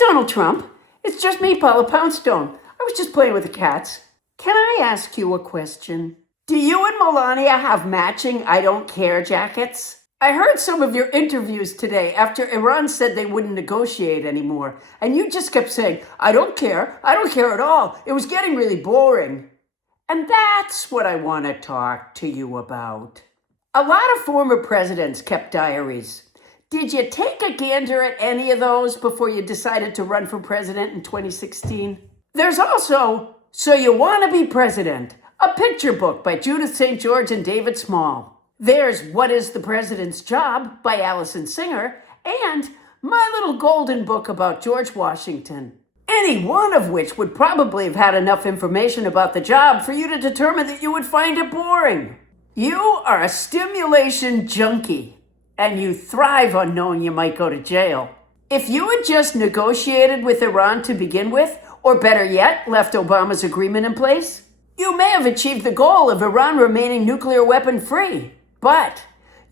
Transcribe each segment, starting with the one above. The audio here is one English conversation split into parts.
Donald Trump. It's just me, Paula Poundstone. I was just playing with the cats. Can I ask you a question? Do you and Melania have matching I don't care jackets? I heard some of your interviews today after Iran said they wouldn't negotiate anymore, and you just kept saying, I don't care at all. It was getting really boring. And that's what I want to talk to you about. A lot of former presidents kept diaries. Did you take a gander at any of those before you decided to run for president in 2016? There's also So You Want to Be President, a picture book by Judith St. George and David Small. There's What is the President's Job by Allison Singer, and My Little Golden Book about George Washington. Any one of which would probably have had enough information about the job for you to determine that you would find it boring. You are a stimulation junkie, and you thrive on knowing you might go to jail. If you had just negotiated with Iran to begin with, or better yet, left Obama's agreement in place, you may have achieved the goal of Iran remaining nuclear weapon free. But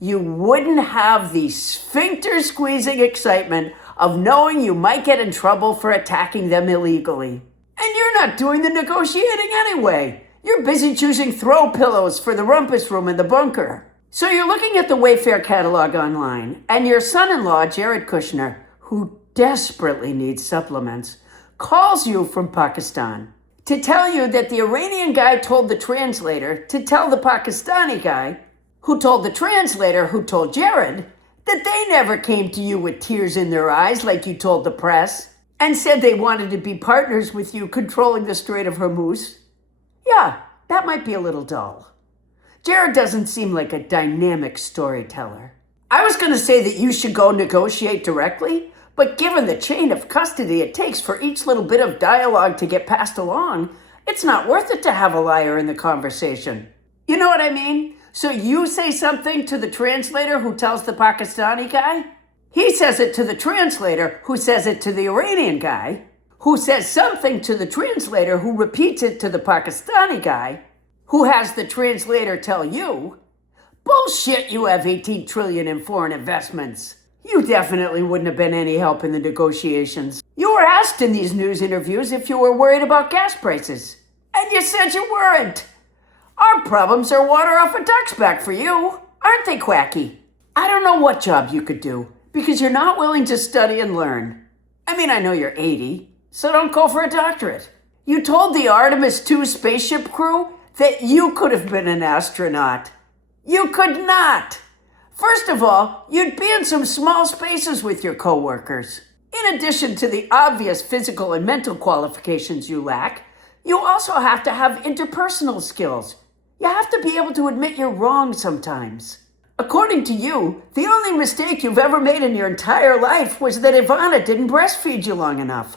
you wouldn't have the sphincter-squeezing excitement of knowing you might get in trouble for attacking them illegally. And you're not doing the negotiating anyway. You're busy choosing throw pillows for the rumpus room in the bunker. So you're looking at the Wayfair catalog online, and your son-in-law, Jared Kushner, who desperately needs supplements, calls you from Pakistan to tell you that the Iranian guy told the translator to tell the Pakistani guy, who told the translator who told Jared, that they never came to you with tears in their eyes like you told the press, and said they wanted to be partners with you controlling the Strait of Hormuz. Yeah, that might be a little dull. Jared doesn't seem like a dynamic storyteller. I was going to say that you should go negotiate directly, but given the chain of custody it takes for each little bit of dialogue to get passed along, it's not worth it to have a liar in the conversation. You know what I mean? So you say something to the translator who tells the Pakistani guy. He says it to the translator who says it to the Iranian guy, who says something to the translator who repeats it to the Pakistani guy, who has the translator tell you, bullshit, you have 18 trillion in foreign investments. You definitely wouldn't have been any help in the negotiations. You were asked in these news interviews if you were worried about gas prices, and you said you weren't. Our problems are water off a duck's back for you, aren't they, Quacky? I don't know what job you could do, because you're not willing to study and learn. I mean, I know you're 80, so don't go for a doctorate. You told the Artemis 2 spaceship crew that you could have been an astronaut. You could not. First of all, you'd be in some small spaces with your coworkers. In addition to the obvious physical and mental qualifications you lack, you also have to have interpersonal skills. You have to be able to admit you're wrong sometimes. According to you, the only mistake you've ever made in your entire life was that Ivana didn't breastfeed you long enough.